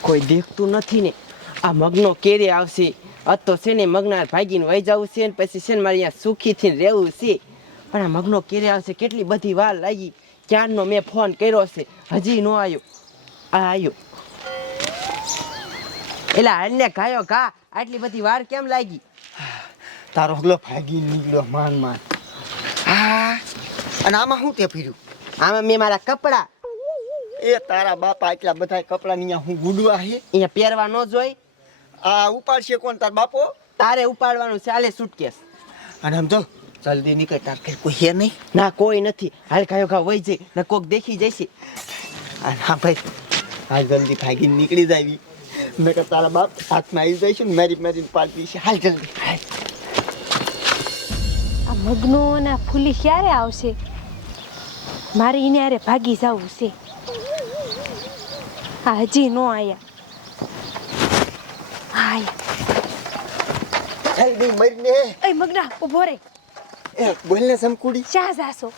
કોઈ દેખતું નથી ને. આ મગનો કેરે આવશે. અત તો છે ને મગના ભાગીને વહી જવું છે ને પછી છે ને મારે અહીંયા સુખીથી રહેવું છે. પણ આ મગનો કેરે આવશે. કેટલી બધી વાર લાગી. ક્યારનો મેં ફોન કર્યો છે? હજી નો આવ્યો. આ આવ્યો. એટલે હાલને ગાયો ઘા આટલી બધી વાર કેમ લાગી? તારો હગલો ભાગી નીકળ્યો માન માન. હા. અને આમાં શું તે ફીર્યું? આમાં મેં મારા કપડા એ તારા બાપા એટલા બધા કપડાં અહીંયા હું ગુડવા હે? અહીંયા પહેરવા ન જોઈ. આ ઉપાડશે કોણ તાર બાપો? તારે ઉપાડવાનું ચાલે સુટકેસ અને આમ જો જલ્દી નીકળ તાર કઈ કોઈ હે નહીં? ના કોઈ નથી. હાલ ગાયો ઘા વહી જાય ને કોક દેખી જશે. અને હા ભાઈ હાલ જલ્દી ભાગીને નીકળી જાવી. મેં કહે તારા બાપ હાથમાં આવી જાય છે ને મારી મારીને પાડતી છે. હાલ જલ્દી હાલ આ મગનો અને ફૂલી ક્યારે આવશે? મારે એને હારે ભાગી જવું છે. આ હજી નો આયા. હાય આયા. જલ્દી મરીને. એ મગના ઊભો રે. એ બોલને સમકુડી ચા જાસો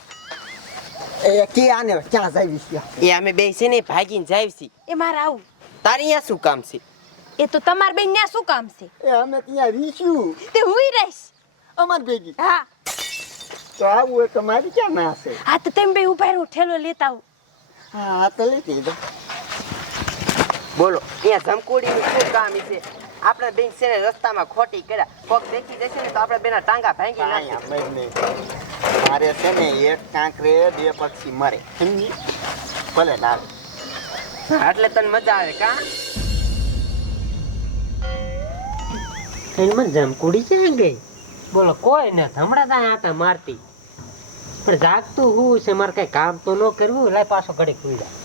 એ કે આને ક્યાં જાવી છે? એ અમે બે છે ને ભાગીને છે. એ મારે આવું. તારે અહીંયા શું કામ છે? એ તો તમાર બેન ત્યાં શું કામ છે? એ અમે ત્યાં રીશું. તે હુંય રહીશ. અમાર ભેગી હા. તો આવું હોય તો મારી ક્યાં ના હશે? હા તો તેમ બે ઊભા રહો ઠેલો લેતા આવું. હા આ તો લેતી દો બોલો. અહીંયા ધમકોડીનું શું કામ છે? આપણે બેન છે ને રસ્તામાં ખોટી કર્યા. કોક દેખી જશે ને તો આપણે બેના ટાંગા ભાંગી નાખી. અહીંયા મરીને મારે છે ને એક કાંકરે બે પક્ષી મરે. સમજી? ભલે ના એટલે તને મજા આવે કા? એમાં ધમકુડી જમકુડી ક્યાં ગઈ? બોલો કોઈ ને હમણાં આટા મારતી. પણ જાગતું હું છે મારે કઈ કામ તો ન કરવું. લાય પાછો ઘડી ખુઈ જાય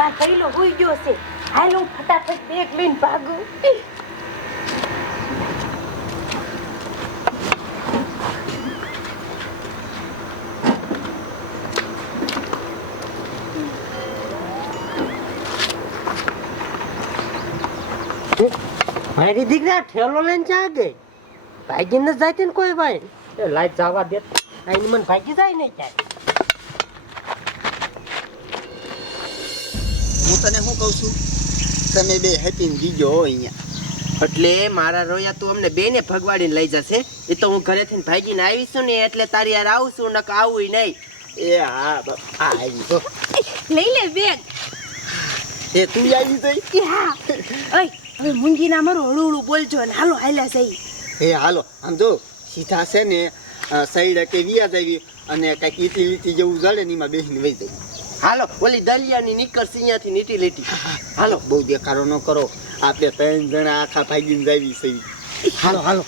માર પહેલો હુઈ ગયો છે. હાલ હું ફટાફટ બેગ લઈને ભાગું. મારી દીકરા ઠેલો લઈને ક્યાં ગઈ ભાગી ન જાય ને કોઈ ભાઈ. એ લાઈટ જવા દે. આઈને મને ભાગી જાય ને ક્યાંય. હું તને શું કહું છું? તમે બે હેપીને દીજો હો અહીંયા. એટલે મારા રોયા તું અમને બેને ભગવાડીને લઈ જશે? એ તો હું ઘરેથી ભાગીને આવીશું ને એટલે તારી યાર આવશું નક આવું નહીં. એ હા બ- આ આવી લઈ લે બેગ એ તું આવી જઈ. હા. ઓય હવે મૂંગીના મારું હળું હળું બોલજો ને હાલો હાલ્યા સહી એ હાલો આમ જો સીધા છે ને સાઈડ કે વિયા દેવી અને કાંઈક ઈટલી લીટી જેવું જડે ને એમાં બેસીને વહી જાય હાલો, ઓલી દલિયાની નીકળશે અહીંયાથી નીટી લેટી. હાલો. બહુ દેખાડો ન કરો. આપણે ત્રણ જણા આખા ભાગીને જાવી છે. હાલો હાલો.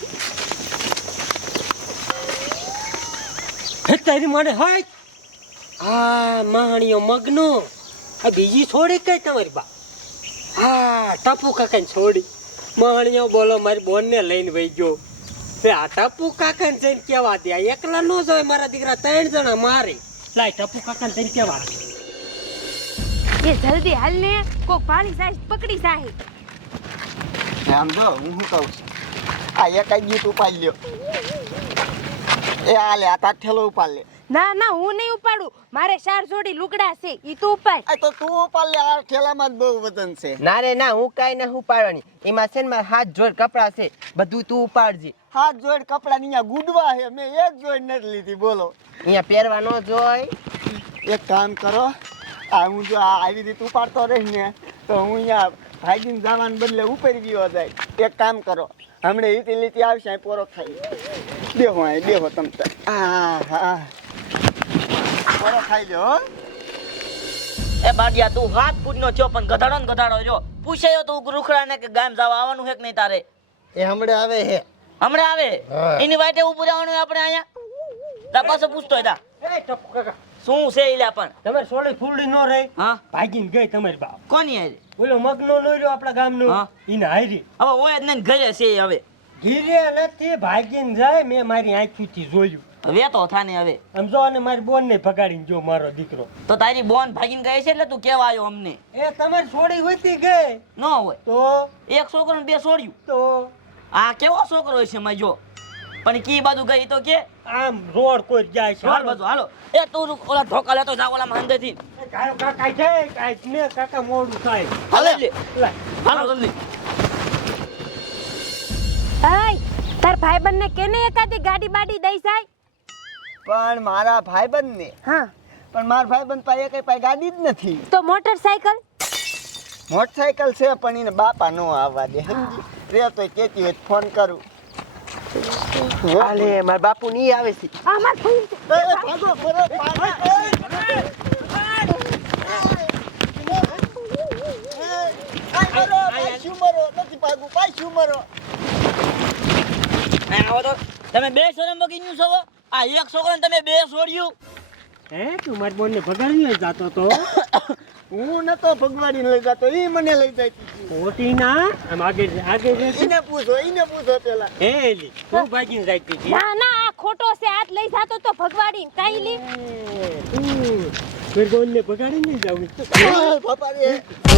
તારી માને હાય. આ માણીઓ મગનો. આ બીજી છોડી કઈ તમારી બા? હા ટપુ કાકાને છોડી. માણીઓ બોલો, મારી બોનને લઈને વહી ગયો. તે આ ટપુ કાકાને જઈને કહેવા દે. એકલા ન જાય મારા દીકરા, ત્રણ જણા મારે. લાય, ટપુ કાકાને જઈને કહેવા દે. એ જલ્દી હાલ ને કોક પાણી જાય પકડી જાય. આમ જો હું શું કહું છું? આ એક ગીત ઉપાડી લ્યો. એ આ લે આ તાર ઠેલો ઉપાડ લે. ના ના હું નહીં ઉપાડું. મારે ચાર જોડી લુગડા છે ઈ તું ઉપાડ. આ તો તું ઉપાડ લે આ ઠેલામાં જ બહુ વજન છે. ના રે ના હું કાઈ ને ઉપાડવાની. એમાં છે ને મારા હાથ જોડ કપડાં છે બધું તું ઉપાડજે. હાથ જોડ કપડા અહીંયા ગુડવા છે મેં એક જોડ નથી લીધી બોલો. અહીંયા પહેરવા ન જોઈ એક કામ કરો આ હું જો આ આવી રીતે ઉપાડતો રહીશ ને તો હું અહીંયા ભાગીને જવાને બદલે ઉપરી ગયો જાય. એક કામ કરો હમણે ઈતી લીટી આવશે અહીં પોરો ખાઈ દેહો અહીં દેહો તમ તાર. આ હા પોરો ખાઈ લ્યો એ બાડિયા તું હાથ ફૂટનો છો પણ ગધાડો ને ગધાડો રહ્યો. પૂછાયો તું રૂખડાને કે ગામ જવા આવવાનું છે કે નહીં તારે. એ હમણે આવે હે. હમણાં આવે? એની વાટે ઉભું રહેવાનું આપણે અહીંયા? તા પાછો પૂછતો હતા એ ટપુ કાકા. શું છે ઈલા પણ? તમારે સોળી ફૂલડી નો રહી હા? ભાગીને ગઈ તમારી બાપ. કોની હારી? ઓલો મગનો નો રહ્યો આપણા ગામનો. એને હારી. હવે ઓય જ નહીં ઘરે છે હવે. ગીરે નથી ભાગીને જાય મેં મારી આંખીથી જોયું. હવે તો થાને હવે. સમજો અને મારી બોન ને ભગાડીને જો મારો દીકરો. તો તારી બોન ભાગીને ગઈ છે એટલે તું કેવા આવ્યો અમને? એ તમારી છોડી હોતી ગઈ. ન હોય. તો? એક છોકરો ને બે છોડ્યું તો? આ કેવો છોકરો છે મજો પણ કી બાજુ ગઈ તો કે? આમ રોડ કોઈ જાય છે. હાલ બાજુ હાલો. એ તું ઓલા ધોકા લેતો જા ઓલા માંદે થી કાયો કાકા છે કાઈ ને કાકા મોડું થાય. હાલે. હાલો. જલ્દી. આય તાર ભાઈબંધને કેને એકાદી ગાડી બાડી દઈ જાય? પણ મારા ભાઈબંધ ને હા. પણ મારા ભાઈબંધ પાસે કઈ પાસે ગાડી જ નથી. તો મોટરસાયકલ? મોટરસાયકલ છે પણ એને બાપા નો આવવા દે સમજી? રે તો કેતી હોય ફોન કરું. હાલે મારા બાપુ ની આવે છે આ માર એ, ભાગો, તો તમે બે શરમ બગીનું છો આ એક છોકરાને તમે બે છોડ્યું હે તું મારી બોનને ભગાડી લઈ જાતો તો હું નતો ભગવાડી લઈ જતો ઈ મને લઈ જાય. ખોટી ના આમ આગળ આગળ. એને પૂછો એને પૂછો પેલા. હે એલી તું ભાગીને જાય તી ના ના આ ખોટો છે આજ લઈ જાતો તો ભગવાડી કાઈ લી. તું મારી બોનને ભગાડી નહીં જાવ ઓય બાપા રે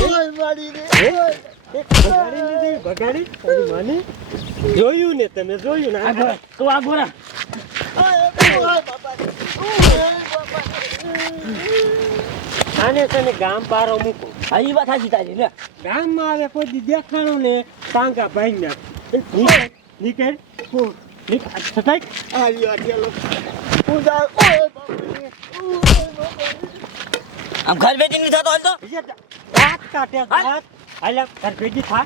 ઓય મારી રે ઓય. ભગાડી નહીં ભગાડી? તારી માને? જોયું ને તમે જોયું ને? આગળ. તું આ ગોરા. ઓય, બાપા રે આને તને ગામ પારો મૂકો. હા ઈ વાત સાચી તારી લે. ગામમાં આવે કોઈ દી દેખાણું ને ટાંગા ભાઈ નાખ. નીકળ નીકળ નીકળ. છતાંય? આ પૂજા ઓય બાપા રે ઓય બાપા રે આમ ઘર બેઠી નહીં થતો હાલ તો? થા